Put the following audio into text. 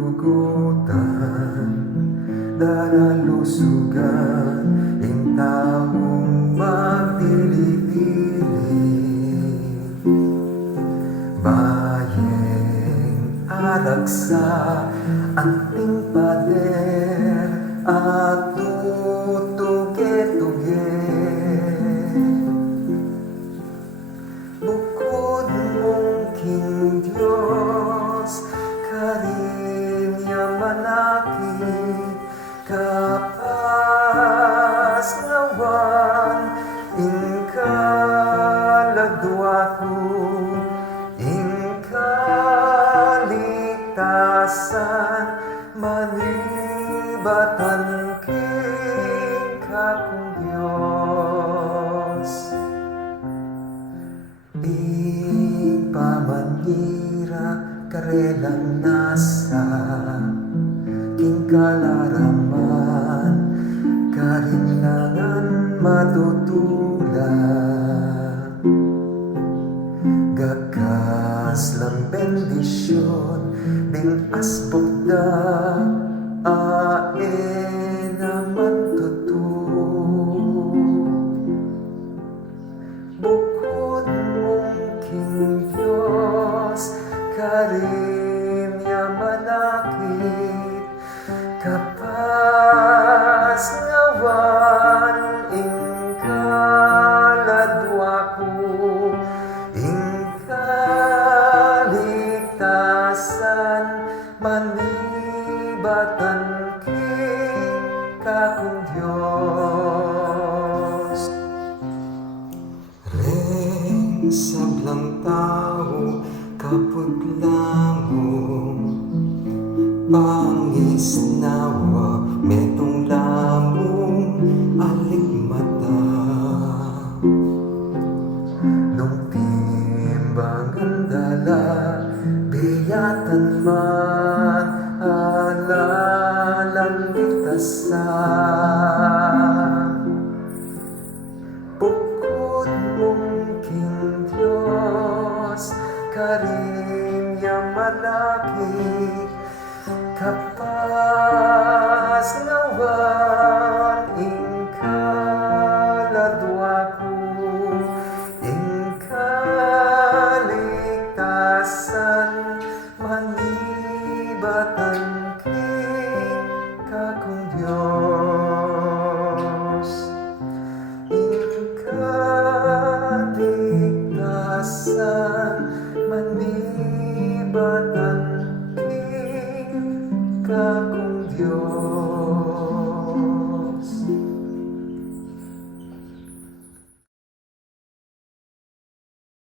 kadugutan, daralusugan, ing taong magdili-dili. Bayeng aragsa, anting pader, at tutuge-tuge. Bukod mong king Dios, karinya manakit, kapas ngawan, inkaladwaku, inkaligtasan, manibatan king kakong Diyos. Di pamanira karelang nasa king kalaraman, karinlangan matutula. Gakas lang bendisyon, ding asbogda, ae naman tutu. Bukod mong king Diyos, karinya manakit, kapas ngawan, inkaladwaku, inkaligtasan, manibatan king kakong Diyos. Reng sablang tao, kapaglamong pangisnawa, metong lamong alikmata. Nung timbangan dala, biyatan man, alalang litasan. Bukod mong king Diyos, karinya malakit, kapas ngawan, inkaladwaku, inkaligtasan, manibatan king kakong Diyos. Inkaligtasan,